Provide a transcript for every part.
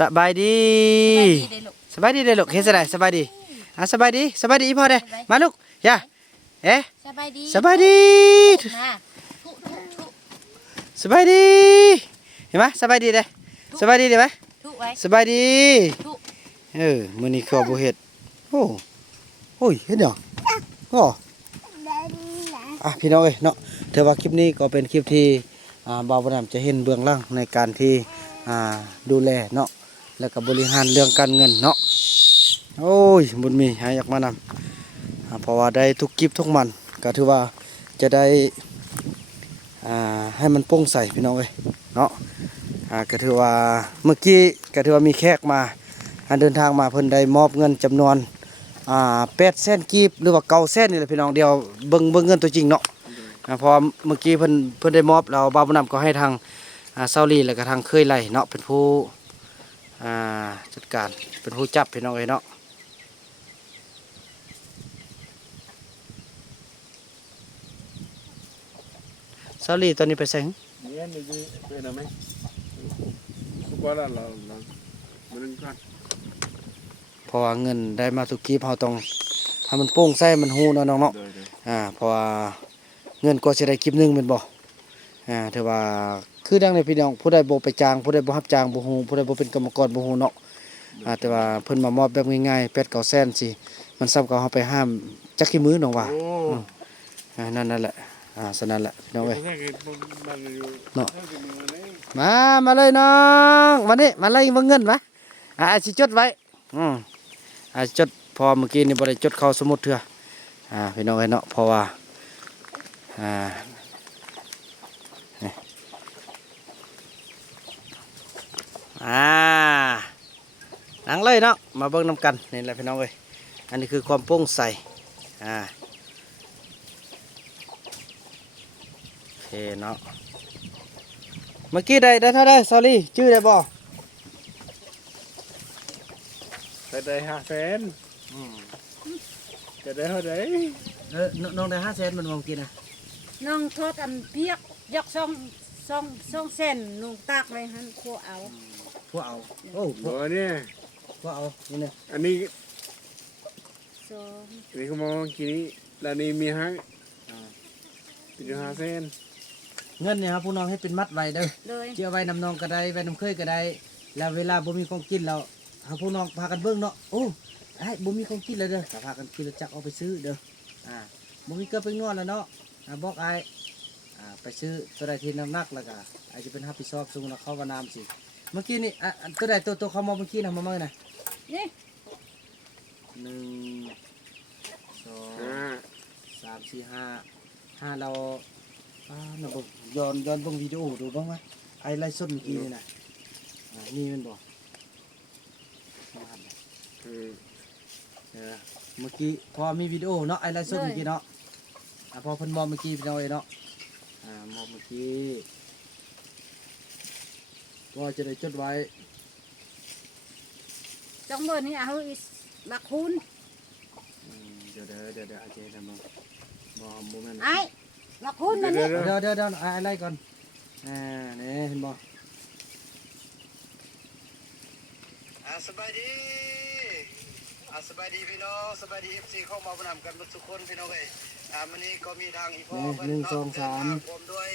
สบายดีสบายดีเด้อลูกเฮ็ดจั่งใดสบายดีสบายดีสบายดีอีพ่อเด้อมาลูกย่าเอ๊ะสบายดีสบายดีนะสบายดีเห็นไหมสบายดีเด้อสบายดีเด้อไหมทุไว้สบายดีทุมื้อนี้คือบ่เฮ็ดโอ้โอ้ยเฮ็ดหยังโอ้พี่น้องเอ้ยเนาะถือว่าคลิปนี้ก็เป็นคลิปที่บ่าวบ่นำจะเห็นเบื้องหลังในการที่ดูแลเนาะแล้วก็บริหารเรื่องการเงินเนาะโอ้ยบุญมีหาอยากมานำเพราะว่าได้ทุกคลิปทุกมันก็ถือว่าจะได้ให้มันโปร่งใสพี่น้องเอ้ยเนาะก็ถือว่าเมื่อกี้ก็ถือว่ามีแขกมาเดินทางมาเพิ่นได้มอบเงินจำนวน800,000กีบหรือว่า900,000นี่แหละพี่น้องเดียวเบิ่งเงินตัวจริงเนาะเพราะเมื่อกี้เพิ่นได้มอบแล้วบ่าวบ่นำก็ให้ทางเซาลีแล้วก็ทางเคยไล่เนาะเป็นผู้จัดการเป็นผู้จับพี่น้องเอ้ยเนาะเซาลีตอนนี้ไปไสเนี่ยนี่เป็นอะไรคุกว่าเรามันกันเพราะว่าเงินได้มาทุกกีบเราต้องให้มันโปร่งใสมันฮู้เนาะน้องเนาะเพราะว่าเงินก็สิได้คลิปนึงแม่นบ่ถือว่าคือดังในพี่น้องผู้ใดบ่ไปจ้างผู้ใดบ่รับจ้างบ่ฮู้ผู้ใดบ่เป็นกรรมกรบ่ฮู้เนาะแต่ว่าเพิ่นมามอบแบบง่ายๆ8-900,000สิมันซ้ำกับเฮาไปห้ามจักขี้มือน้องว่านั่นแหละฉะนั้นแหละพี่น้องเอ้ยเนาะมาเลยน้องมานี่มาเลยเบิ่งเงินมาสิจดไว้จดพอเมื่อกี้นี่บ่ได้จดเข้าสมุดเถื่อพี่น้องเอ้ยเนาะเพราะว่านั่งเลยเนาะมาเบิ่งนำกันนี่แหละพี่น้องเอ้ยอันนี้คือความโปร่งใสโอเคเนาะเมื่อกี้ได้เท่าไรซอรี่ชื่อได้บ่ได้500,000จะได้เท่าไหร่น้องได้500,000มันบ่กินนะน้องโทษอันเพียกยก2เส้นน้องตากไว้หั่นโคเอาพวกเอาโอ้พวกเนี่ยพวกเอานี่เนี่ยอันนี้2นี่เขามองกี่นี้แล้วนี่มีให้เป็น500,000เงินเนี่ยครับผู้น้องให้เป็นมัดไว้เด้อเชื่อไว้นำน้องก็ได้ไว้นำเคยก็ได้แล้วเวลาบ่มีของกินเราผู้น้องพากันเบิ่งเนาะโอ้ไอ้บ่มีของกินแล้วเด้อพากันกินแล้วจักเอาไปซื้อเด้อบ่มีเกลือไปนวดแล้วเนาะบอกไอ้ไปซื้อตัวใดที่น้ำหนักแล้วก็อาจจะเป็นรับผิดชอบส่งเข้าว่าน้ำสิเมื่อกี้นี่ตัวใดตัวเขามาเมื่อกี้นะมาเมื่อไหร่นี่1 2 3 4 5เราเราบอกย้อนเบิ่งวิดีโอดูบ้างไหมไอ้ไล่ส้นเมื่อกี้นี่นะนี่มันบอกเมื่อกี้พอมีวิดีโอเนาะไอ้ไล่ส้นเมื่อกี้เนาะพอเพิ่นมองเมื่อกี้พี่น้องเนาะมองเมื่อกี้ก็จะได้จดไว้จังเบอร์นี้เอาบักคุณเดี๋ยวอาเจทำมาบอกโมเมนต์ไอ้บักคุณนั่นนี่เดี๋ยวอะไรก่อนนี่เห็นบ่สบายดีสบายดีพี่น้องสบายดีFCเข้ามาประนามกันทุกคนพี่น้องเอ้ยวันนี้ก็มีทางอีพ่อ1 2 3ผมด้วย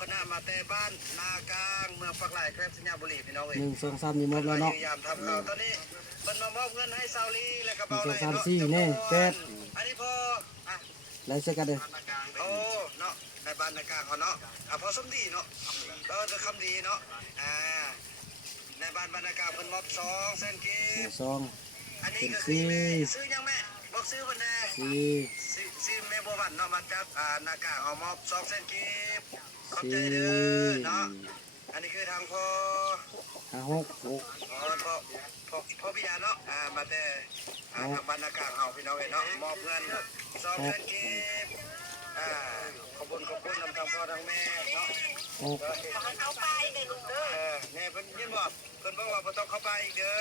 คณะมาแต่บ้านนากลางเมืองปักหลายแคว้นสัญญาบุรีพี่น้องเอ้ย1 2 3นี่มอบแล้วเนาะพยายามทำเราตอนนี้มันมามอบเงินให้ซาวลีและกระเป๋า1 2 3 4นี่8อันนี้พอไล่เสกันเด้อโอ้เนาะในบ้านนากลางเขาเนาะพอสมดีเนาะก็จะคำดีเนาะในบ้านนากลางเพิ่นมอบ200,000กีบอันนี้ก็คือซื้อยังแม่บอกซื้อวันแดงซื้อแม่บัววันเนาะมาจับหน้ากากเอามอบ200,000กีบขอบใจเด้อเนาะอันนี้คือทางพ่อพ่อพี่ยาเนาะมาแต่ทางบ้านหน้ากากเอาพี่น้องเนาะมอบเงิน200,000กีบขอบคุณนำทางพ่อทางแม่เนาะเข้าไปเด้อลูกเด้อเนี่ยเพิ่นยินบอกเพิ่นบอกว่าบ่ต้องเข้าไปอีกเด้อ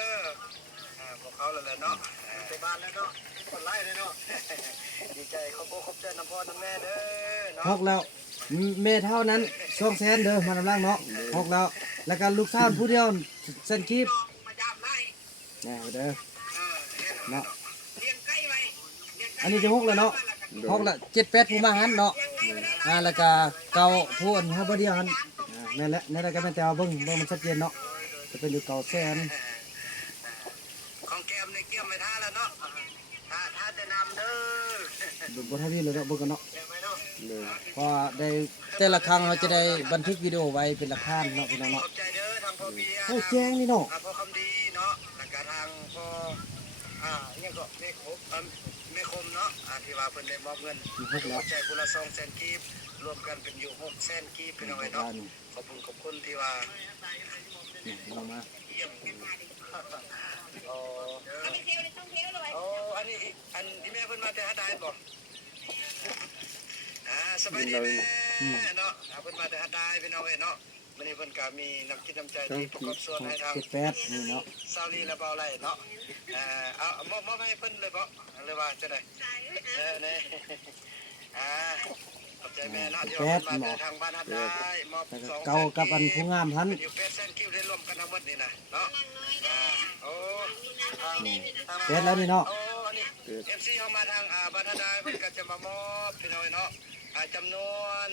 พวกเขาเลยเนาะไปบ้านแล้วเนาะคนไล่เลยเนาะดีใจขอบใจน้ำพ่อน้ำแม่เด้อเนาะฮอกแล้วแม่เท่านั้น200,000เด้อมานำล่างเนาะฮอกแล้วก็ลูกสาวผู้เดียวเส้นคลิป แน่เด้อ เนาะ เลี้ยงไก่ไว้เลี้ยงไก่ อันนี้จะ6แล้วเนาะ6ละ7 8ผู้มาหันเนาะแล้วก็เก่าผู้อันเฮาบ่เดียวหันแม่นแหละนั่นแหละก็แม่นแต่ว่าเบิ่งมันชัดเจนเนาะจะเป็นอยู่เก่าแสน ของแก้มในเกี่ยมไม่ท่าแล้วเนาะท่าจะนำเด้อ บ่ทันทีเลยเนาะเบิ่งกันเนาะ เดี๋ยวไปเนาะ เลย เพราะว่าได้แต่ละครั้งเราจะได้บันทึกวิดีโอไว้เป็นหลักฐานเนาะพี่น้อง ข เนาะ อบใจเด้อทางพ่อเบียร์ โอ้แจ้งนี่เนาะ พ่อคำดีเนาะแล้วก็ทางพ่อเนี่ยก็แม่ครบแม่คมเนาะที่ว่าเพิ่นได้มอบเงิน มี6แล้ว ใจคนละ200,000กีบรวมกันเป็นอยู่600,000กีบพี่น้องเนาะขอบคุณที่ว่า นี่ลงมา เยี่ยมอ๋อโอ้อันนี้อันที่แม่เพิ่นมาแต่หาได้บ่สบายดีแม่เนาะเพิ่นมาแต่หาได้พี่น้องเนาะมื้อนี้เพิ่นก็มีน้ำจิตน้ำใจที่ประกอบส่วนให้ทาง 7 8นี่เนาะ ซาลีและเบาไรเนาะเอามอบให้เพิ่นเลยบ่หรือว่าจะได้นี่ขอบใจแม่เนาะที่เอามาทางบ้านฮัดได้มอบ2 เก่ากับอันผู้งามหัน อยู่800,000คิวได้รวมกันทั้งหมดนี่นะเนาะโอ้ แปดแล้วนี่เนาะ โอ้อันนี้ FC เฮามาทางบ้านฮัดได้เพิ่นก็จะมามอบพี่น้อยเนาะจำนวน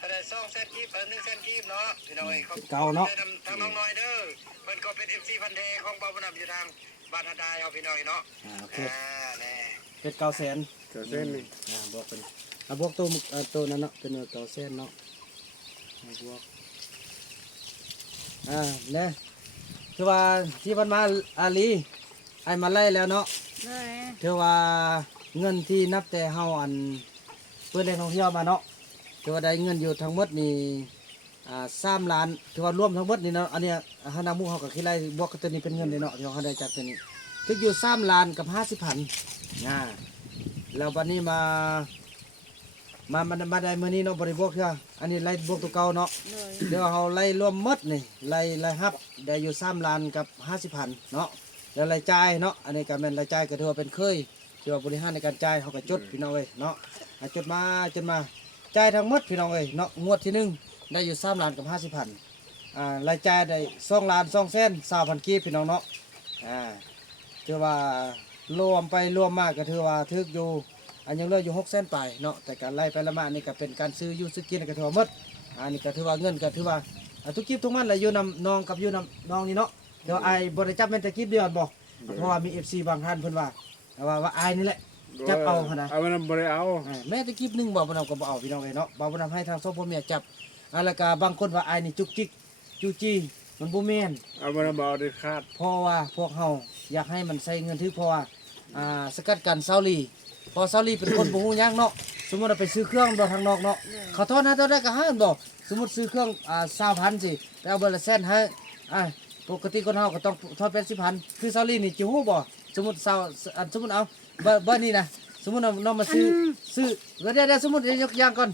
อะไร200,000กีบ100,000กีบเนาะพี่น้อยขอบ เก่าเนาะ ทางน้องน้อยเด้อเพิ่นก็เป็น FC พันเทของบ่าวบุญนำอยู่ทางบ้านฮัดได้เฮาพี่น้อยเนาะ โอเค แน่ เป็น9แสน ก็เส้นนี่ บวกเป็นบวกตัวนั้นเนาะเป็น9แสนเนาะบวกเนี่ยคือว่าที่มันมาอาลีไอ้มาไล่แล้วเนาะ เลย ถือว่าเงินที่นับแต่เฮาอันเปิดแหล่งท่องเที่ยวมาเนาะถือว่าได้เงินอยู่ทั้งหมดนี่3 ล้านถือว่ารวมทั้งหมดนี่เนาะอันเนี้ยฮานามุเฮาก็คิดไล่บวกกับตัวนี้เป็นเงินเลยเนาะที่เฮาได้จากตัวนี้ถึกอยู่3 ล้านกับ50,000แล้ววันนี้มาได้มื้อนี้เนาะบ่ได้บวกเทื่ออันนี้ไล่บวกตัวเก่าเนาะ เลย เดี๋ยวเฮาไล่รวมหมดนี่ไล่ฮับได้อยู่3 ล้านกับ50,000เนาะแล้วรายจ่ายเนาะอันนี้ก็แม่นรายจ่ายก็ถือว่าเป็นเคยที่ว่าบริหารในการจ่ายเฮาก็จดพี่น้องเอ้ยเนาะจดมาจ่ายทั้งหมดพี่น้องเอ้ยเนาะงวดที่1ได้อยู่3 ล้านกับ50,000รายจ่ายได้2 ล้าน2แสน20,000กีบพี่น้องเนาะถือว่ารวมไปรวมมาก็ถือว่าถึกอยู่อันยังเหลืออยู่6แสนปลายเนาะแต่การไล่ไปละมานี่ก็เป็นการซื้ออยู่ซื้อกินก็ถือว่าหมดอันนี้ก็ถือว่าเงินก็ถือว่าทุกกิบทุกมันแหละอยู่นำน้องกับอยู่นำน้องนี่เนาะเดี๋ยวไอ้บ่ได้จับแม่นแต่กิบเดียวบ่เพราะว่ามี FC บางท่านเพิ่นว่าไอ้นี่แหละจับเอาหั่นน่ะ เอามันบ่ได้เอา แม่ตะกิบหนึงบ่บ่นำก็บ่เอาพี่น้องเอ้ยเนาะบ่นำให้ทางโซพ่อแม่จับแล้วก็บางคนว่าไอ้นี่จุกจิกจูจี้มันบ่แม่น เอามันบ่เอาได้คาด เพราะว่าพวกเฮาอยากให้มันใช้เงินถือเพราะว่าสกัดกันเซาลีเพอเซาลีเป็นคนบ่ฮู้หยังเนาะสมมุติว่าไปซื้อเครื่องบ่ทางนอกเนาะเขาทอนให้เท่าใดก็ให้มันบ่สมมุติซื้อเครื่อง20,000สิแต่เอาเบอร์ละแสนให้ปกติคนเฮาก็ต้องทอนเป็น10,000คือเซาลีนี่จิฮู้บ่สมมุติสมมุติเอาเบอร์นี้นะสมมุติน้องมาซื้อเดี๋ยวสมมุติยกอย่างก่อน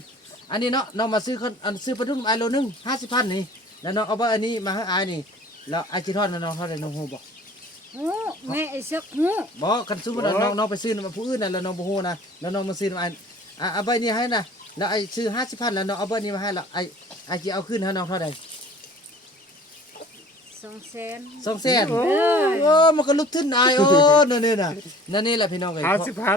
อันนี้เนาะน้องมาซื้อคนซื้อปลาดุกไอโลนึง50,000นี่แล้วน้องเอาเบอร์อันนี้มาให้อายนี่แล้วไอจิทอนน้องเท่าใดน้องฮู้บ่ หูแม่ไอ้ซึกหู บอกกันสมมุติว่าน้องไปซื้อมาผู้อื่นน่ะแล้วน้องบ่ฮู้นะแล้วน้องมาซื้อมาเอาใบนี้ให้นะแล้วไอ้ซื้อ50,000แล้วน้องเอาใบนี้มาให้แล้วไอ้สิเอาคืนให้น้องเท่าใด 2แสน 200,000โอ้มันก็ลุกขึ้นอายโอ้นั่นนี่น่ะนั่นนี่แหละพี่น้องเอ้ย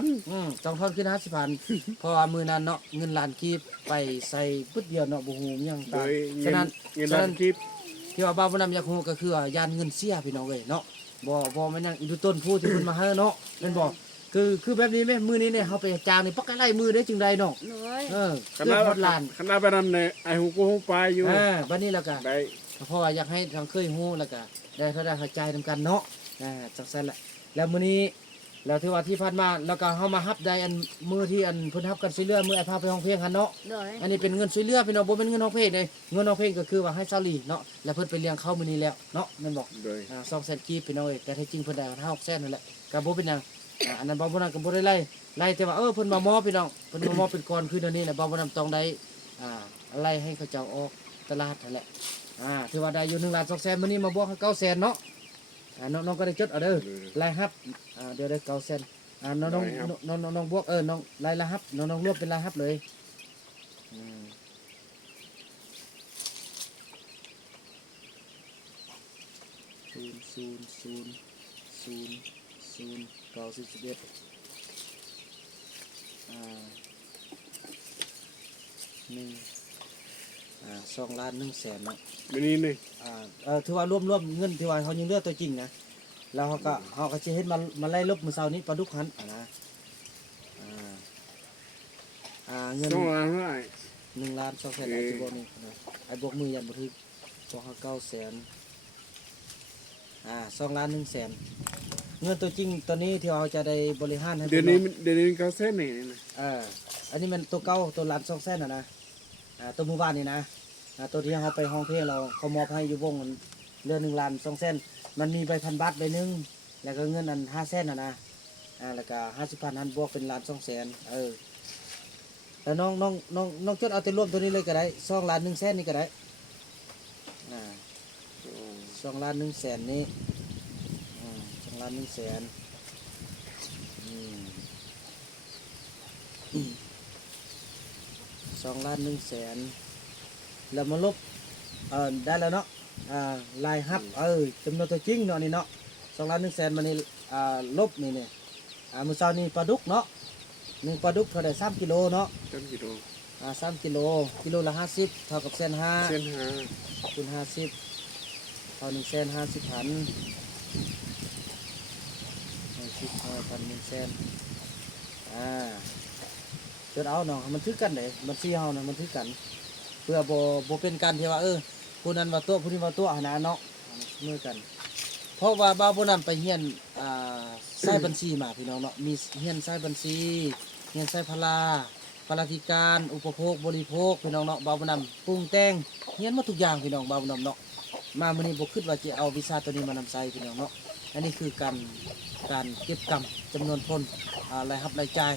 50,000 ต้องทอนขึ้น50,000เพราะว่ามื้อนั้นเนาะเงินล้านกีบไปใส่ปึ๊ดเดียวเนาะบ่ฮู้หยัง โด ตาม ย ฉะนั้น เงินล้านคลิป ที่ว่าบ่าวบ่นำอยากฮู้ก็คือว่ายานเงินเสียพี่น้องเอ้ยเนาะบ่แม่นยังอีดูต้นผู้ที่เพิ่นมาให้เนาะแม่นบ่คือแบบนี้แม่มื้อนี้เนี่ยเฮาไปจางนี่ปักไล่มือได้จึงใดเนาะ เลย คณะ เกือบหมดล้าน คณะไปนำในไอ้หูกูหูปลายอยู่ บัดนี้แล้วก็ ได้ เพราะว่าอยากให้ทางเคยฮู้แล้วก็ได้เท่าได้เข้าใจนำกันเนาะจังซั่นแหละแล้วมื้อนี้แล้วที่ว่าที่ผ่านมาแล้วก็เฮามารับได้อันมื้อที่อันเพิ่นรับกันช่วยเหลือมื้อไอ้พาไปห้องเพลงหั่นเนาะ เลย อันนี้เป็นเงินช่วยเหลือพี่น้องบ่เป็นเงินห้องเพลงเด้เงินห้องเพลงก็คือว่าให้ซาลีเนาะแล้วเพิ่นไปเลี้ยงเขามื้อนี้แล้วเนาะแม่นบ่ โดย 200,000กีบพี่น้องเอ้ยแต่แท้จริงเพิ่นได้600,000นั่นแหละก็บ่เป็นหยังอันนั้นบ่บ่นั้นก็บ่ได้ไล่แต่ว่าเพิ่นมามอบพี่น้องเพิ่นมามอบเป็นก้อนคือเดี๋ยวนี้แหละบ่บ่นั้นต้องได้ไล่ให้เขาเจ้าออกตลาดนั่นแหละถือว่าได้อยู่1 ล้าน2แสนมื้อนี้มาบวกให้900,000เนาะน้องก็ได้จดเอาเด้อรายรับเดี๋ยวได้900,000น้องบวกน้องรายละรับน้องรวบเป็นรายรับเลย 0.00000091หนึ่ง2,100,000เนาะ มื้อนี้นี่ ถือว่ารวมเงินที่ว่าเขายังเหลือตัวจริงนะแล้วเขาก็สิเฮ็ดมาไล่ลบมื้อเช้านี้ปลาดุกหันนะเงิน 2 ล้านเท่าไหร่ 1,200,000อาจสิบ่นี่นะไอ้บวกมือยันบ่ถึก2,900,0002,100,000เงินตัวจริงตัวนี้ที่เราจะได้บริหารให้ เดือนนี้9แสนนี่นะ อันนี้มันตัวเก่าตัว1,200,000นะตัวหมู่บ้านนี่นะตัวที่เขาไปห้องเพลงเราเขามอบให้อยู่วงเดือน1,200,000มันมีใบพันบาทใบหนึงแล้วก็เงินอัน500,000นะแล้วก็50,000หันบวกเป็น1,200,000แล้วน้องจดเอาแต่รวมตัวนี้เลยก็ได้2,100,000นี่ก็ได้2,100,000นี่2,100,0002,100,000แล้วมาลบได้แล้วเนาะลายฮับจำนวนตัวจริงเนาะนี่เนาะ2,100,000มันนี่ลบนี่เนี่ยมื้อเช้านี่ปลาดุกเนาะ1ปลาดุกเท่าได้3กิโลเนาะ 3กิโล 3กิโลกิโลละ50เท่ากับ1,500,000 เส้นหา คูณ50เท่า150,000 1,000 จดเอาเนาะมันถือกันเลยมันซีเฮานะมันถือกัน เพื่อบ่เป็นการที่ว่าผู้นั้นว่าตัวผู้นี้ว่าตัวหาเนาะมือกัน เพราะว่าบ่าวผู้นั้นไปเรียนสายบัญชีมาพี่น้องเนาะมีเรียนสายบัญชีเรียนสายพลาธิการอุปโภคบริโภคพี่น้องเนาะบ่าวผู้นั้นปรุงแต่งเรียนหมดทุกอย่างพี่น้องบ่าวผู้นั้นเนาะมามื้อนี้บ่คิดว่าจะเอาวิชาตัวนี้มานำใช้พี่น้องเนาะอันนี้คือการเก็บกำจำนวนคนรายรับรายจ่าย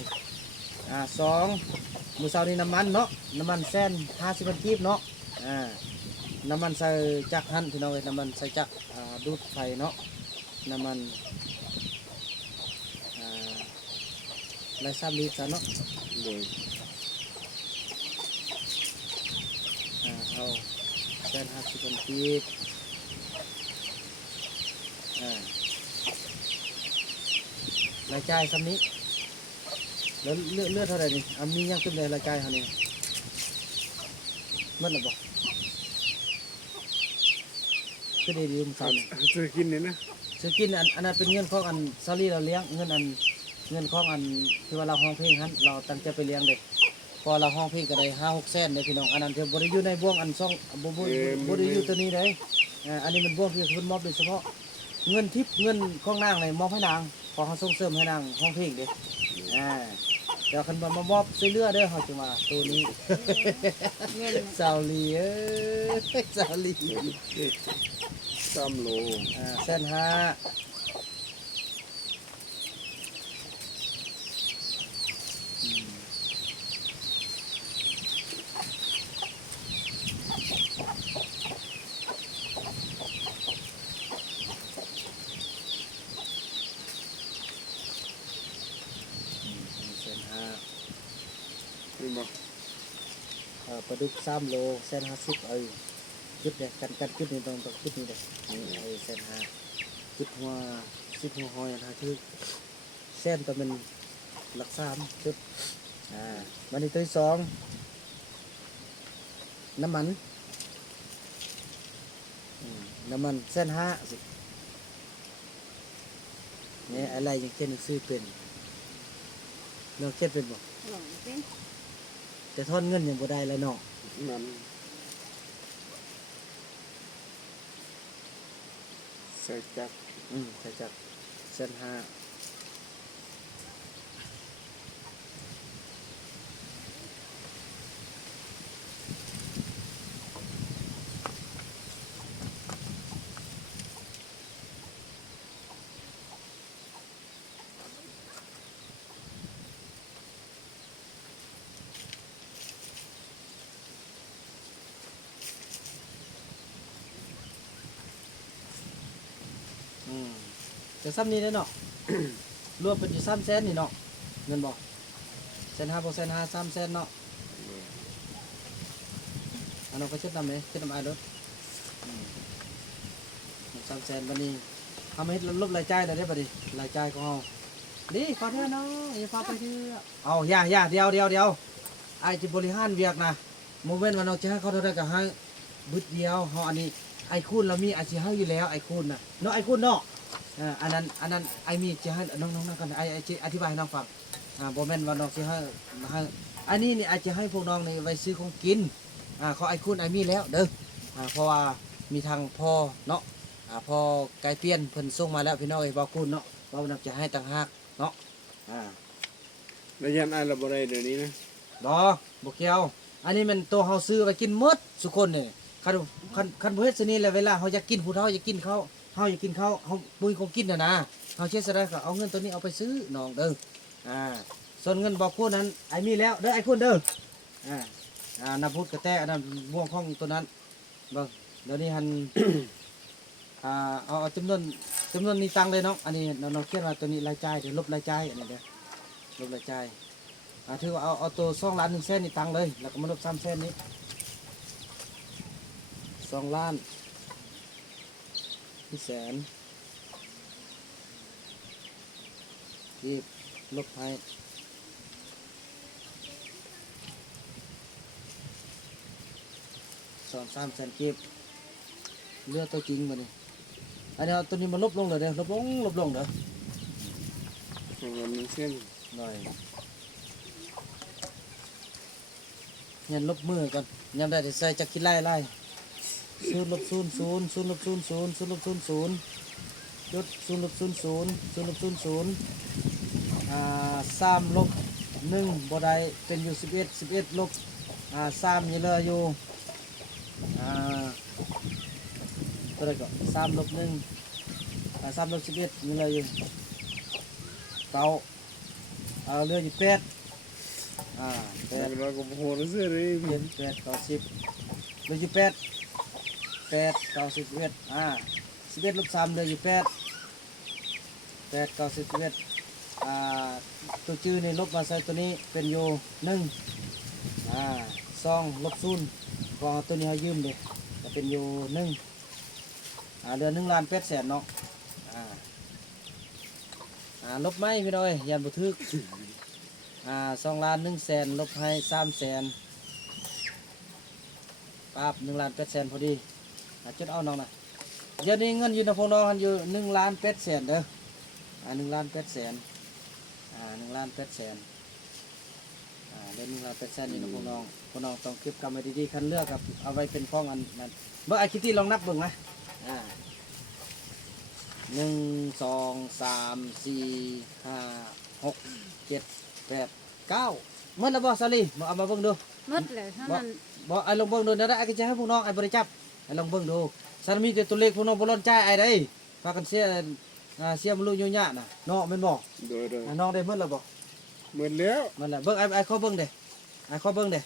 2มื้อเช้านี้น้ำมันเนาะน้ำมันแสน50กีบเนาะน้ำมันใส่จักรหันพี่น้องเอ้ยน้ำมันใส่จักรดูดไฟเนาะน้ำมันไร3ลิตรซะเนาะ โดย เอาแสน50กีบรายจ่ายซ้ำนี้แล้วเลือดเท่าไหร่นี่มียังเต็มเลยรายจ่ายเขานี่มันหรือเปล่าคือดีๆมึงทำ ซื้อกินนี่นะ ซื้อกินอันนั้นเป็นเงินของอันซาลีเราเลี้ยงเงินของอันที่ว่าเราห้องเพลงฮันเราตั้งใจไปเลี้ยงเด็กพอเราห้องเพลงก็ได้5-6 แสนเลยพี่น้องอันนั้นจะบริยุในบ่วงอันซ่องบริยุตัวนี้เลยอันนี้มันบ่วงที่คุณมอบโดยเฉพาะเงินทิพย์เงินของนางเลยมอบให้นางพอเขาส่งเสริมให้นางห้องเพลงเด็กเดี๋ยวคันมามอบซื้อเลือเด้อเขาจะมาตัวนี้ เงิน สาวลีสาวลี 3โล 1,500,000นี่บ่ ปลาดุก3โล150จุดเด็กกันจุดนี้ต้องจุดนี้เด็ก1,500,000จุดหัว10หัวหอยนะคือเส้นต้องเป็นหลัก3จุดมันนี่ตัวที่2น้ำมัน1,500,000สิเนี่ยอะไรยังเขียนหนังสือเป็นเราเขียนเป็นบ่ หลงเป็น แต่ทอนเงินยังบ่ได้แล้วเนาะ มันใส่จักร ใส่จาก1,500,000จะซ้ำนี้เลยเนาะ รวมเป็นอยู่300,000นี่เนาะเงินบอก1,500,000บ่1,500,000 300,000เนาะอันนั้นก็เช็ดน้ำเลยเช็ดน้ำอายรถ 3แสนวันนี้ทำให้ลบรายจ่ายได้บัดนี้รายจ่ายของเราดีขอเถอะเนาะอย่าพาไปเถอะเอาอย่าเดี๋ยวไอ้ที่บริหารเวียกนะโมเมนต์วันเราจะให้เขาเท่าไรก็ให้บึดเดียวเฮาอันนี้ไอ้คุณเรามีอาชีพให้อยู่แล้วไอ้คุณน่ะเนาะไอ้คุณเนาะอันนั้นไอ้มีจะให้น้องๆกันไอ้อธิบายให้น้องฟังโมเมนต์วันเราจะให้อันนี้นี่อาจจะให้พวกน้องในไว้ซื้อของกินเขาไอ้คุณไอ้มีแล้วเด้อเพราะว่ามีทางพ่อเนาะพอไก่เปลี่ยนเพิ่นส่งมาแล้วพี่น้องไอ้บ่าวคุณเนาะบ่าวนับจะให้ต่างหากเนาะแล้วยันไอ้เราบ่ได้เดี๋ยวนี้นะ บ่เกี่ยวอันนี้มันตัวเฮาซื้อไว้กินหมดทุกคนนี่คันบ่เฮ็ดซะนี่แหละเวลาเฮาอยากกินผู้เฒ่าอยากกินเขาเฮาอยากกินเขาเฮาปุ้ยของกินน่ะนะเฮาเช็ดซะได้ก็เอาเงินตัวนี้เอาไปซื้อน้องเด้อส่วนเงินบ่พูดนั้นไอ้มีแล้วเด้อไอ้คุณเด้อน้ำพุดกระแตอันนั้นบ่วงของตัวนั้นเบิ่งเดี๋ยวนี้หัน เอาจำนวนนี้ตังเลยเนาะอันนี้น้องเขียนว่าตัวนี้รายจ่ายเดี๋ยวลบรายจ่ายอันนี้เด้อลบรายจ่ายถือว่าเอาตัว2 ล้าน1 แสนนี่ตังเลยแล้วก็มาลบ3 แสนนี้2 ล้าน1 แสนที่ลบให้2-3 แสนเก็บเลือกตัวจริงมาเนี่ยอันนี้เอาตัวนี้มาลบลงเลยเด้อลบลงเด้อ ของเรามีเส้น หน่อยยันลบมือก่อนยังได้แต่ใส่จักรคิดไล่0 ลบ 0 0 0 ลบ 0 0 0 ลบ 0 0ยศ0 ลบ 0 0 0 ลบ 0 03 ลบ 1บ่ได้เป็นอยู่11 ลบ3ยังเหลืออยู่ตัวใดก็3 ลบ 1 3 ลบ 11ยังเหลืออยู่เก้าเหลืออยู่8 แต่เราก็โหดเสื้อเลย 8 เหลืออยู่8 9 10 11 11 ลบ 3เหลืออยู่8 9 10 11ตัวจื้อนี่ลบมาใส่ตัวนี้เป็นอยู่1 2 ลบ 0ก็เอาตัวนี้ให้ยืมเลยจะเป็นอยู่1เหลือ1 ล้าน 8 แสนเนาะลบไหมพี่น้อยยันบุทึก2 ล้าน 1 แสนลบให้3 แสนปั๊บ1 ล้าน 8 แสนพอดีจุดเอาน้องนะเดี๋ยวนี้เงินอยู่ในพวกน้องมันอยู่1 ล้าน 8 แสนเด้อ1 ล้าน 8 แสน1 ล้าน 8 แสนเดือน1 ล้าน 8 แสนอยู่ในพวกน้องต้องเก็บกำไว้ดีๆคันเลือกกับเอาไว้เป็นข้องอันนั้นเมื่อไอคิตตี้ลองนับเบิ่งไหม1 2 3 4 5 6 7 8 9เมื่อแล้วบ่ซาลีมาเอามาเบิ่งดู หมดเลยเท่านั้น บ่ไอ้ลองเบิ่งดูนะได้ไอ้ก็จะให้พวกน้องไอ้บริจับไอ้ลองเบิ่งดูซามีแต่ตัวเลขพวกน้องบ่ร้อนใจไอ้ได้พากันเสียมลูกยุ่ยยะน่ะเนาะแม่นบ่ โดย น้องได้เมื่อแล้วบ่ เหมือนแล้ว มันแหละเบิ่งไอ้ขอเบิ่งเด้ไอ้ขอเบิ่งเด้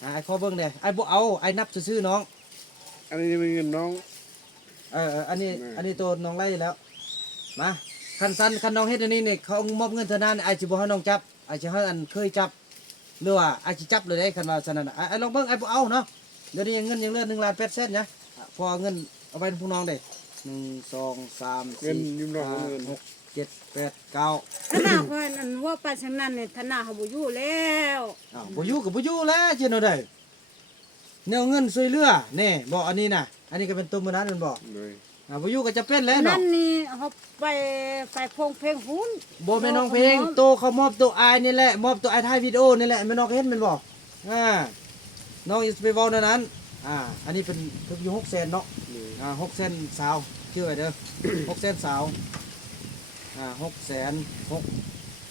ไอ้ขอเบิ่งเด้ไอ้บ่เอาไอ้นับซื่อๆน้อง อันนี้เป็นเงินน้อง อันนี้ตัวน้องไล่แล้วมาคันน้องเฮ็ดอันนี้นี่เขามอบเงินเท่านั้นไอ้สิบ่ให้น้องจับไอ้สิให้อันเคยจับหรือว่าไอ้สิจับเลยได้คันว่าฉะนั้นไอ้ลองเบิ่งไอ้บ่เอาเนาะเดี๋ยวนี้เงินยังเหลือ1 ล้าน 8 แสนนะพอเงินเอาไปให้พวกน้องเด้1 2 3 เงินยืมน้อง 4 เงิน 5 6 7 8 9 ถ้าหน้าเพิ่นอันว่าไปทางนั้นเนี่ยถ้าหน้าเขาบ่อยู่แล้ว บ่อยู่ก็บ่อยู่แล้วเจ้าเนาะได้แนวเงินช่วยเหลือแน่บ่อันนี้น่ะอันนี้ก็เป็นตัวมื้อนั้นแม่นบ่ เลย บ่อยู่ก็จะเป็นแล้ว นั่ เนาะ นนี่เขาไปพงเพลงหุ้น บ่แม่นน้องเพลงโตเขามอบตัวอายนี่แหละมอบตัวอายถ่ายวิดีโอนี่แหละแม่น้องเห็นแม่นบ่น้องอีสไปเว้านั้นอันนี้เป็นอยู่6 แสนเนาะ6 แสนสาวชื่อไว้เด้อ 6 แสนสาว6 แสน6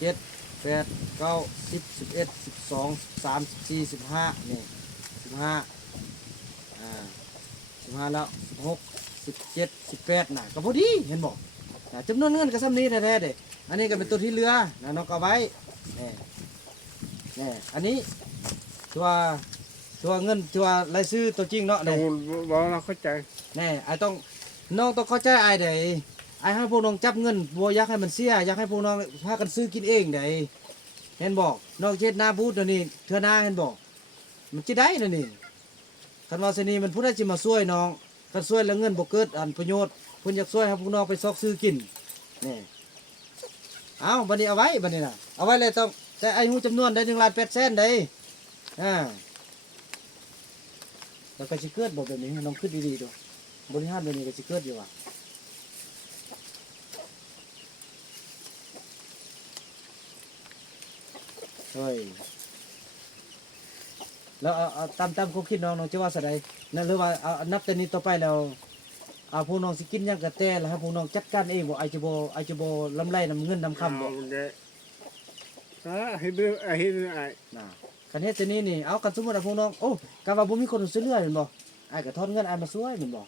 7 8 9 10 11 12 13 14 15นี่15 15แล้ว16 17 18น่ะก็พอดีเห็นบ่จำนวนเงินก็ซ้ำนี้แท้ๆเด้อันนี้ก็เป็นตัวที่เหลือนะน้องก็เอาไว้นี่อันนี้ตัวเงินตัวรายชื่อตัวจริงเนาะ เรา นี่ บอกเราเข้าใจ นี่ไอ้น้องต้องเข้าใจไอ้เด้ไอ้ให้พวกน้องจับเงินบ่อยากให้มันเสียอยากให้พวกน้องพากันซื้อกินเองเด้เห็นบ่น้องเฮ็ดนาบูดเดี๋ยวนี้เทื่อหน้าเห็นบ่มันสิได้นั่นนี่คันว่าสินี่มันผู้ใดสิมาช่วยน้อง คันช่วยแล้วเงินบ่เกิดอันประโยชน์เพิ่นอยากช่วยให้พวกน้องไปซอกซื้อกินนี่เอาบัดนี้เอาไว้บัดนี้น่ะเอาไว้เลยต้องแต่ไอ้ฮู้จำนวนได้1,800,000ได้แล้วก็สิเกิดบ่แบบนี้น้องคิดดีๆดูบริหารแบบนี้ก็สิเกิดอยู่ว่ะเฮ้ยแล้วเอาตามความคิดน้องจะว่าสะใดนั่นหรือว่าเอานับแต่นี้ต่อไปแล้วเอาพวกน้องสิกินหยังกะแต่แล้วให้พวกน้องจัดการเองบ่ไอจะบ่ลำไรนำเงินนำคำบ่ ให้ดูให้ดูไอ้ น่ะคันเฮ็ดแต่นี้นี่เอากันสมมุติว่าพวกน้องโอ้กะว่าบ่มีคนซื้อเรื่อยแม่นบ่ไอ้ก็ทอนเงินไอ้มาช่วยแม่นบ่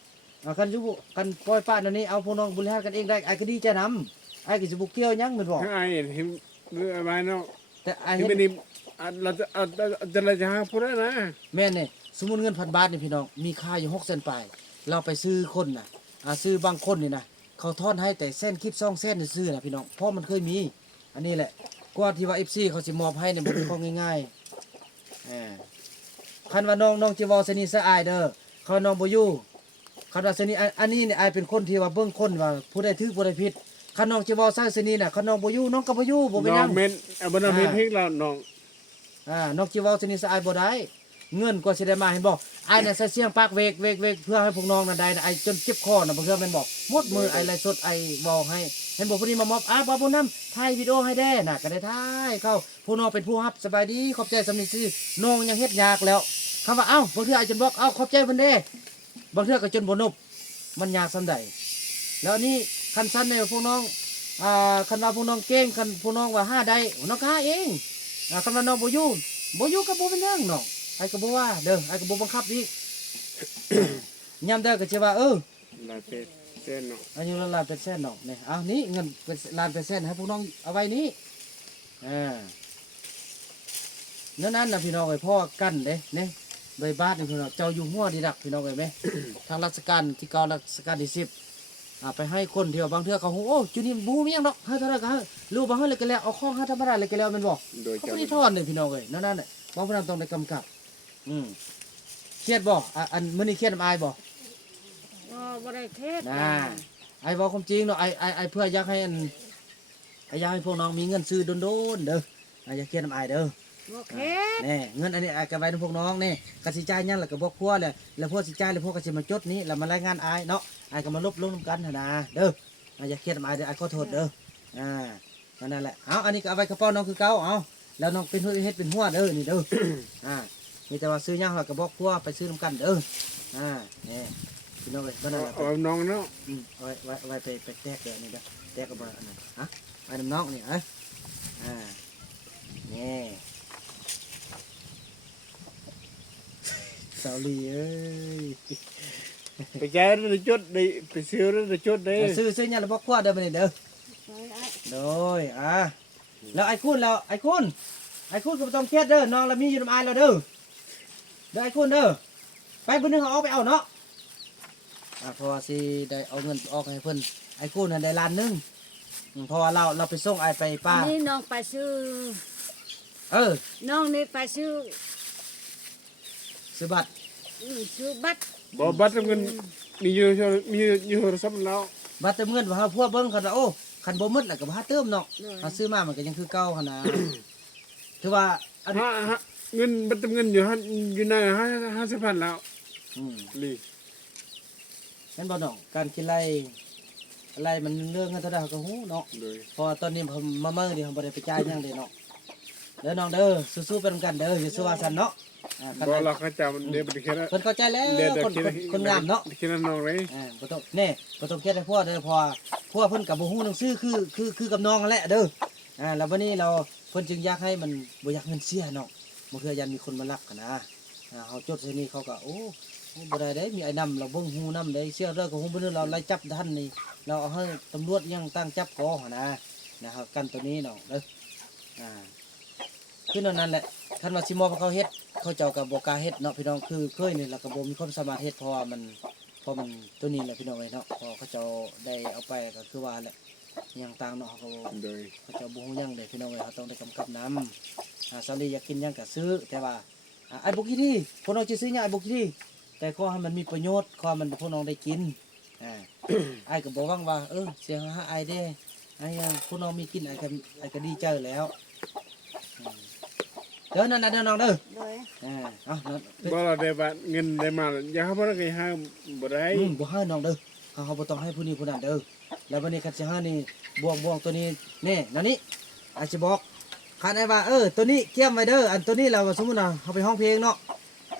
เอากันอยู่กันปล่อยป้านั่นนี่เอาพวกน้องบริหารกันเองได้ไอ้ก็ดีใจนำไอ้ก็สิบ่เกี่ยวหยังแม่นบ่ ไอ้เห็นดูอะไรเนาะ แต่ไอ้ ที่ เฮ็ด ไม่ได้เราจะหาพูดได้นะ แม่นนี่สมมุติเงิน1,000 บาทนี่พี่น้องมีค่าอยู่600,000ปลายเราไปซื้อคนน่ะซื้อบางคนนี่นะเขาทอนให้แต่เส้นคลิป2เส้นซื้อน่ะพี่น้องเพราะมันเคยมีอันนี้แหละกว่าที่ว่า FC เขาสิมอบให้เนี่ยบ่เป็นของง่ายๆคันว่าน้องจิเว้าสนิทสะอายเด้อเขาน้องบ่อยู่คันว่าสนิทอันนี้เนี่ยอายเป็นคนที่ว่าเบิ่งคนว่าผู้ใดถูกผู้ใดผิดคันน้องจิเว้าใส่สนิทน่ะคันน้องบ่อยู่น้องก็บ่อยู่บ่เป็นห น้ ยั อง ง เม็ดเอาบนเม็ดพริกเราน้อง น้องจิเว้าสนิทสะอายบ่ได้เงินกว่าสิได้มาเห็นบ่อายน่ะใส่เสียงปากเวกเพื่อให้พวกน้องน่ะได้น่ะไอ้จนเจ็บคอน่ะบ่เทื่อแม่นบ่หมดมือไอ้ไลฟ์สดไอ้เว้าให้เห็นบ่ผู้นี้มามอบบ่าวผู้นำถ่ายวิดีโอให้แด้น่ะก็ได้ถ่ายเข้าผู้น้องเป็นผู้รับสบายดีขอบใจสำนึกซื่อน้องยังเฮ็ดยากแล้วคำว่าเอ้าบางเทื่อไอ้จนบอกเอ้าขอบใจเพิ่นเด้บางเทื่อก็จนบ่นบมันยากส่ำใดแล้วอันนี้คันสั้นในพวกน้องคันว่าพวกน้องเก่งคันพวกน้องว่าหาได้น้องก็หาเองคันว่าน้องบ่อยู่ก็บ่เป็นหยังน้องไอ้ก็บ่ว่าเด้อไอ้ก็บ่บังคับอีก ยามเด้อก็สิว่าลาเป็ดเส้นเนาะ อายุละ1,000,000น้องนี่เอานี่เงินเป็น1,000,000ให้พวกน้องเอาไว้นี่นั้นน่ะพี่น้องเอ้ยพ่อกันเด้นี่ใบบาทนี่พี่น้องเจ้าอยู่หัวดีดักพี่น้องเอ้ยแม่ ทางราชการที่9ราชการที่10ไปให้คนที่ว่าบางเทื่อเขาโอ้จุนี่บ่มีหยังดอกให้เท่านั้นก็ให้รู้บ่ให้เลยก็แล้วเอาของให้ธรรมดาเลยก็แล้วแม่นบ่ โดย เขา เจ้า บ่ได้ทอนเลยพี่น้องเอ้ยนั่นน่ะบ่พนันต้องได้กำกับเครียดบ่อันมื้อนี้เครียดอายบ่ บ่ได้เทศ น่าไอ้บอกความจริงเนาะไอ้เพื่ออยากให้อยากให้พวกน้องมีเงินซื้อโดนๆเด้ออย่าเครียดน้ำไอ้เด้อ บ่เทศ นี่เงินอันนี้ไอ้ก็ไว้ในพวกน้องนี่กสิจ่ายหยังแล้วก็บอกพวกเลยแล้วพวกสิจ่ายแล้วพวกก็สิมาจดนี้แล้วมารายงานไอ้เนาะไอ้ก็มาลบลงนำกันหั่นนะเด้ออย่าเครียดน้ำไอ้เด้อไอ้ขอโทษเด้อนั่นแหละเอาอันนี้ก็เอาไว้กระเป๋าน้องคือเก่าเอาแล้วน้องเป็นเฮ็ดเป็นหัวเด้อนี่เด้อมีแต่ว่าซื้อหยังแล้วก็บอกพวกไปซื้อนำกันเด้อนี่พี่น้องเอ้ยนั่นแหละ เอาน้องเนาะ ไว้ไปแตกเดี๋ยวนี้เด้อแตกกับอันนั้นไว้น้ำน้องนี่นี่สาวลีเอ้ย ไปแก้ได้จุดได้ไปซื้อได้จุดได้ ซื้อเนี่ยเราบอกว่าเด้อไปนี่เด้อโดยแล้วไอ้คุณก็บ่ต้องเครียดเด้อน้องเรามีอยู่น้ำอายแล้วเด้อไอ้คุณเด้อไปเพิ่นนึงเอาไปเอาเนาะเพราะว่าสิได้เอาเงินออกให้เพิ่นไอ้คุณน่ะได้ล้านนึงเพราะว่าเราไปส่งไอ้ไปป้า นี่น้องไปซื้อ น้องนี่ไปซื้อ ซื้อบัตร ซื้อบัตร บ่บัตรเงินมีอยู่โทรศัพท์แล้ว บัตรเติมเงินว่าพวกเบิ่งคันว่าโอ้คันบ่หมดแล้วก็บ่หาเติมเนาะถ้าซื้อมามันก็ยังคือเก่าหั่นนะถือว่าอัน เงินบัตรเงินอยู่ใน50,000แล้วนี่ แม่นบ่น้องการคิดอะไรมันเรื่องเงินเท่าใดเขาก็ฮู้เนาะ โดย เพอตอนนี้ผมมาเมื่อเดียวผมบ่ได้ไปจ่ายหยังเด้เนาะเด้อน้องเด้อสู้ๆไปนำกันเด้ออย่าสู้ว่าซั่นเนาะคัน บ่ ใด เราเขาจะเดี๋ยวไปแค่ เพิ่นเข้าใจแล้วคนงามเนาะ แค่นั้นน้องเลย บ่ต้องบ่ต้องเครียดให้พ่อเด้อเพราะว่าเพิ่นก็บ่ฮู้หนังสือคือกับน้องนั่นแหละเด้อแล้ววันนี้เราเพิ่นจึงอยากให้มันบ่อยากเงินเสียเนาะบ่เทื่อยันมีคนมาลักกันนะเฮาจดใส่นี่เขาก็โอ้บ่ได้เด้มีไอ้นำเราเบิ่งฮู้นำได้เชื่อเด้อก็ฮู้บ่ได้เราไล่จับท่านนี่เราเอาให้ตำรวจยังตั้งจับกอหั่นนะครับกันตัวนี้เนาะเด้อคือนั่นแหละคันว่าสิมอบให้เขาเฮ็ดเขาเจ้าก็บ่กล้าเฮ็ดเนาะพี่น้องคือเคยนี่แล้วก็บ่มีความสามารถเฮ็ดเพราะมันตัวนี้แหละพี่น้องเอ้ยเนาะพอเขาเจ้าได้เอาไปก็คือว่าแหละยังต่างเนาะเขา โดย เจ้าบ่ฮู้หยังเลยพี่น้องเอ้ยเขาต้องได้กำกับนำสาลีอยากกินหยังก็ซื้อแต่ว่าไอ้บุกี้ที่พวกน้องสิซื้อหยังไอ้บุกี้ที่ แต่ขอให้มันมีประโยชน์ขอให้มันพวกน้องได้กินไอ้ายก็บอกว่างว่าเสียงหาไอ้ายเด้ไอ้พวกน้องมีกินไอ้ก็ดีใจแล้วเด้อนั่นน่ะเด้อน้องเด้อ โดย เอานั่น บ่เราได้บัตรเงินได้มาอย่าเขาบ่ได้ให้ห้ามบ่ได้ บ่ให้น้องเด้อเขาบ่ต้องให้ผู้นี้ผู้นั้นเด้อแล้ววันนี้คันสิหานี่บวกตัวนี้แน่นั่นนี่อาจจะบอกคันไอ้ว่าตัวนี้เกี่ยมไว้เด้ออันตัวนี้เราสมมุติว่าเฮาไปห้องเพลงเนาะ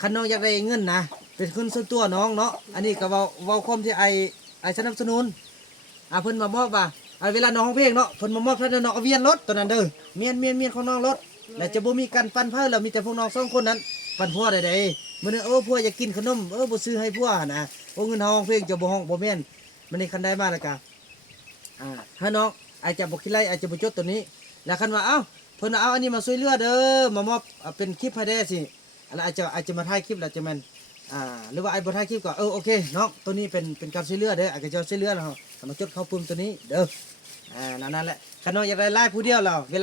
คันน้องอยากได้เงินนะเป็นคนส่วนตัวน้องเนาะอันนี้ก็เว้าความที่ไอ้สนับสนุนเพิ่นมามอบว่าเวลาน้องห้องเพลงเนาะเพิ่นมามอบให้น้องเอาเวียนรถตัวนั้นเด้อเมียนของน้องรถแล้วจะบ่มีการปั่นเพิ่นแล้วมีแต่พวกน้อง2คนนั้นปั่นพัวใดๆมื้อนี้พัวอยากกินขนมบ่ซื้อให้พัวนะเงินห้องเพลงจะบ่ห้องบ่แม่นมื้อนี้คันได้มาแล้วก็ถ้าน้องอาจจะบ่คิดไรอาจจะบ่จดตัวนี้แล้วคันว่าเพิ่นเอาอันนี้มาช่วยเหลือเด้อมามอบเป็นคลิปให้ได้สิแล้วอาจจะมาถ่ายคลิปแล้วจะแม่นหรือว่าไอ้บ่ถ่ายคลิปก็โอเคเนาะตัวนี้เป็นการช่วยเหลือเด้ออาจจะช่วยเหลือแล้วมาจดเข้าปุ่มตัวนี้เด้อนั่นแหละคันน้องอยากได้ไลฟ์ผู้เดียวแล้วเ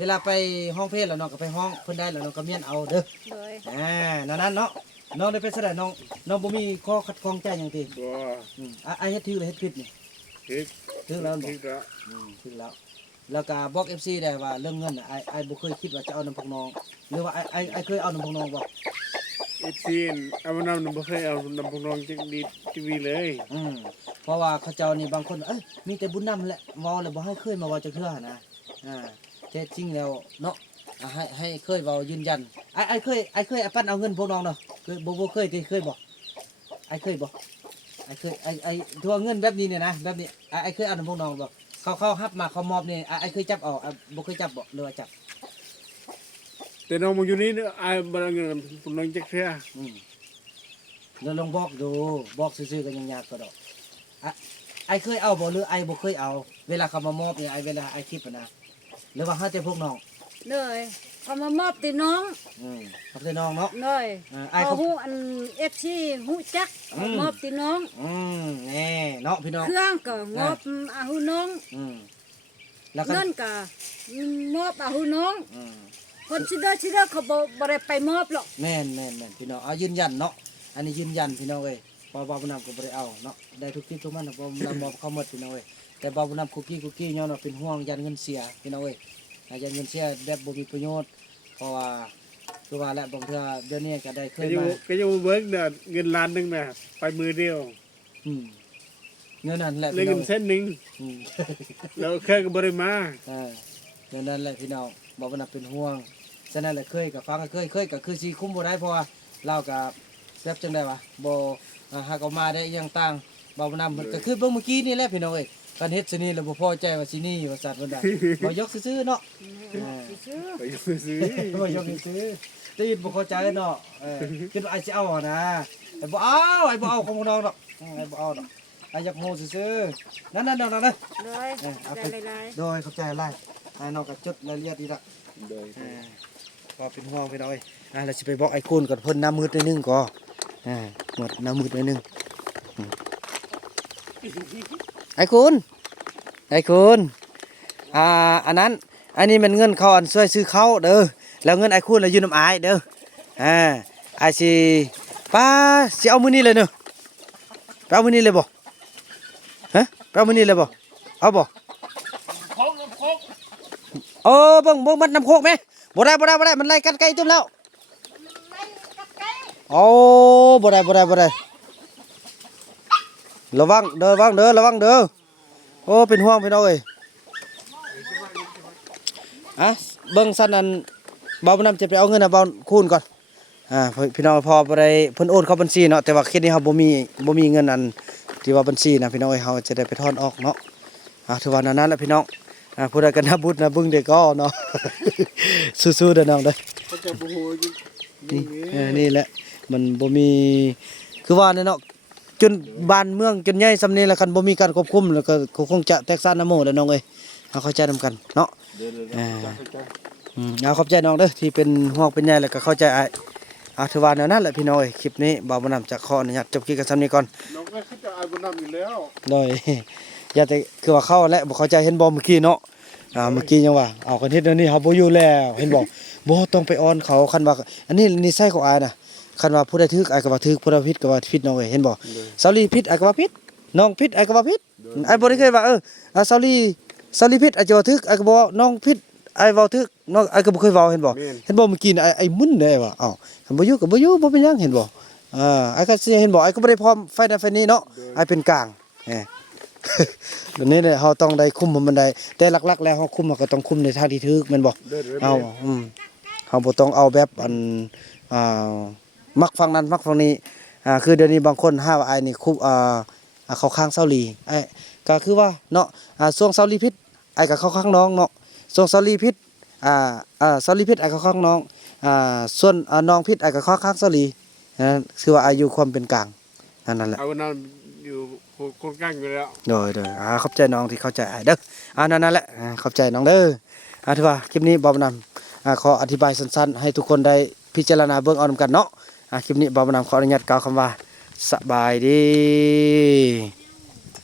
วลาไปห้องเพลงแล้วน้องก็ไปห้องเพิ่นได้แล้วน้องก็เมียนเอาเด้อ โดย นั่นเนาะน้องได้ไปแสดงน้องบ่มีข้อขัดข้องใจหยังติ บ่ ไอ้เฮ็ดถือหรือเฮ็ดผิดนี่ คิด ถือแล้วบ่ คิดก็ ถือแล้วแล้วก็บอก FC ได้ว่าเรื่องเงินไอ้บ่เคยคิดว่าจะเอานำพวกน้องหรือว่าไอ้เคยเอานำพวกน้องบ่ อีซีนเอามานำบ่เคยเอานำพวกน้องจักดีทีวีเลย เพราะว่าเขาเจ้านี่บางคนมีแต่บุญนำแหละเว้าแล้วบ่ให้เคยมาเว้าจักเทื่อนะแท้จริงแล้วเนาะให้เคยเว้ายืนยันไอ้เคยปั้นเอาเงินพวกน้องเนาะเคยบ่เคยติเคยบ่ไอ้เคยบ่ไอ้เคยทัวเงินแบบนี้เนี่ยนะแบบนี้ไอ้เคยเอานำพวกน้องบ่เขาฮับมาเขามอบนี่ไอ้เคยจับเอาบ่เคยจับบ่หรือว่าจับ แต่น้องมาอยู่นี่อายบ่ได้เงินพวกน้องจักเทื่อ เราลองบอกซื่อๆกันยังยากก็ดอกไอ้เคยเอาบ่หรือไอ้บ่เคยเอา เวลาเขามามอบเนี่ยเวลาไอ้คลิปนะหรือว่าหาแต่พวกน้อง เลยเขามามอบตีน้อง ครับแต่น้องเนาะ เลย ไอ้ เขา เขา หูอันFCหูจักมอบตีน้อง แน่เนาะพี่น้อง เครื่องก็มอบอาหูน้อง แล้วก็ เงินก็มอบอาหูน้องคนชิเดอเขาบ่ได้ไปมอบหรอก แม่นพี่น้องเอายืนยันเนาะอันนี้ยืนยันพี่น้องเอ้ยบ่าวบุญนำก็บ่ได้เอาเนาะได้ทุกที่ทุกมันบ่าวบุญนำบอกเขาหมดพี่น้องเอ้ยแต่บ่าวบุญนำคุกกี้ย้อนว่าเป็นห่วงยันเงินเสียพี่น้องเอ้ยยันเงินเสียแบบบ่มีประโยชน์เพราะว่าคือว่าและบางเทื่อเดี๋ยวนี้ก็ได้เคยมา ก็อยู่เบิกเงินล้านนึงน่ะไปมือเดียว เงินนั่นแหละ เลย พี่น้ เงิ อน ง เส้นนึงแล้วเคยก็บ่ได้มา เงินนั่นแหละพี่น้องบ่าวบุญนำเป็นห่วงฉะนั้นแหละเคยกับฟังก็เคยก็คือสิคุ้มบ่ได้เพราะว่าเรากับแซ่บจังได๋วะบ่หากเอามาได้อย่างต่างบ่าวบุญนำก็คือเบิ่งเมื่อกี้นี่แหละพี่น้องเอ้ยการเฮ็ดซินี่แล้วบ่พอใจว่าสินี่ว่าสัตว์เพิ่นได้บ่ยกซื่อๆเนาะ ซื้อ ไปอยู่ซื้อ บ่ยกซื่อๆได้ยินบ่เข้าใจเนาะคิดว่าไอ้สิเอานะไอ้บ่เอาของน้องดอกไอ้บ่เอาดอกไอ้อยากโหซื่อๆนั่นๆๆๆ เลย เอา ได้ ไป หลาย โดยเข้าใจหลายไอ้น้องก็จดรายละเอียดดีละ โดย ก็เป็นห่วงพี่น้อยเราสิไปบอกไอ้คุณก่อนเพิ่นน้ำมืดนิดนึงก็หมดน้ำมืดนิดนึงไอ้คุณอันนั้นอันนี้มันเงินเขาอันช่วยซื้อเขาเด้อแล้วเงินไอ้คุณเรายืนน้ำอายเด้อไอ้สิป้าสิเอามื้อนี้เลยเนาะไปเอามื้อนี้เลยบ่ฮะไปเอามื้อนี้เลยบ่เอาบ่เบิ่งมัดน้ำโคกไหมบ่ได้มันไล่กัดไก่เต็มแล้วโอ้บ่ได้ระวังเด้อโอ้เป็นห่วงพี่น้องเอ้ยเบิ่งซั่นนั้นบ่าวน้ำจะไปเอาเงินบ่าวคูณก่อนพี่น้องพอบ่ได้เพิ่นโอนเข้าบัญชีเนาะแต่ว่าเคสนี้เฮาบ่มีเงินอันที่ว่าบัญชีนะพี่น้องเอ้ยเฮาจะได้ไปถอนออกเนาะถือว่านั้นแหละพี่น้องผู้ใดกันนะบุญนะบึ้งเด็กก็เนาะ สู้ๆเด้อน้องเด้อ เขาจะบ่ฮู้ นี่แหละมันบ่มีคือว่าเนี่ยเนาะจนบ้านเมืองจนใหญ่ซำนี้แล้วคันบ่มีการควบคุมแล้วก็คงจะแตกซ่านน้ำโมแล้วน้องเอ้ยเฮาเข้าใจนำกันเนาะเอาขอบใจน้องเด้อที่เป็นห่วงเป็นใยแล้วก็เข้าใจถือว่าแนวนั้นแหละพี่น้องเอ้ยคลิปนี้บ่าวบ่นำจะขออนุญาตจบคลิปกันซำนี้ก่อน น้องก็คือจะอายบ่นำอยู่แล้ว โดย อย่าแต่คือว่าเข้าและบ่เข้าใจเห็นบ่เมื่อกี้เนาะเมื่อกี้ยังว่าเอากันเฮ็ดอันนี้เฮาบ่อยู่แล้วเห็นบ่บ่ต้องไปอ้อนเขาคันว่าอันนี้นิสัยของอายน่ะ คันว่าผู้ใดถึกอ้ายก็ว่าถึกผู้ใดผิดก็ว่าผิดน้องเอ้ยเห็นบ่สาวลีผิดอ้ายก็ว่าผิดน้องผิดอ้ายก็ว่าผิดอ้ายบ่ได้เคยว่าสาวลีผิดอ้ายจะว่าถึกอ้ายก็บ่น้องผิดอ้ายเว้าถึกน้องอ้ายก็บ่เคยเว้าเห็นบ่เห็นบ่เมื่อกี้ไอ้มึนเด้ว่าอ้าวคันบ่อยู่ก็บ่อยู่บ่เป็นหยังเห็นบ่อ้ายก็สิเห็นบ่อ้ายก็บ่ได้พร้อมไฟนั้นไฟนี้เนาะอ้ายเป็นกลางเดี๋ยวนี้เนี่ยเฮาต้องได้คุมมันได้แต่หลักๆแล้วเฮาคุมเราก็ต้องคุมในทางที่ถูกแม่นบ่เอาเฮาบ่ต้องเอาแบบอันมักฟังนั้นมักฟังนี้คือเดี๋ยวนี้บางคนหาว่าอ้ายนี่คุมเข้าข้างเซาหลีอ้ายก็คือว่าเนาะช่วงเซาหลีผิดอ้ายก็เข้าข้างน้องเนาะช่วงเซาหลีผิดเซาหลีผิดอ้ายก็เข้าข้างน้องส่วนน้องผิดอ้ายก็เข้าข้างเซาหลีคือว่าอายุความเป็นกลางนั่นแหละเอานั่นอยู่คนกลางอยู่แล้วโดยขอบใจน้องที่เข้าใจอ้ายเด้อนั่นแหละขอบใจน้องเด้อถือว่าคลิปนี้บ่าวนำขออธิบายสั้นๆให้ทุกคนได้พิจารณาเบิ่งเอานำกันเนาะคลิปนี้บ่าวนำขออนุญาตกล่าวคำว่าสบายดี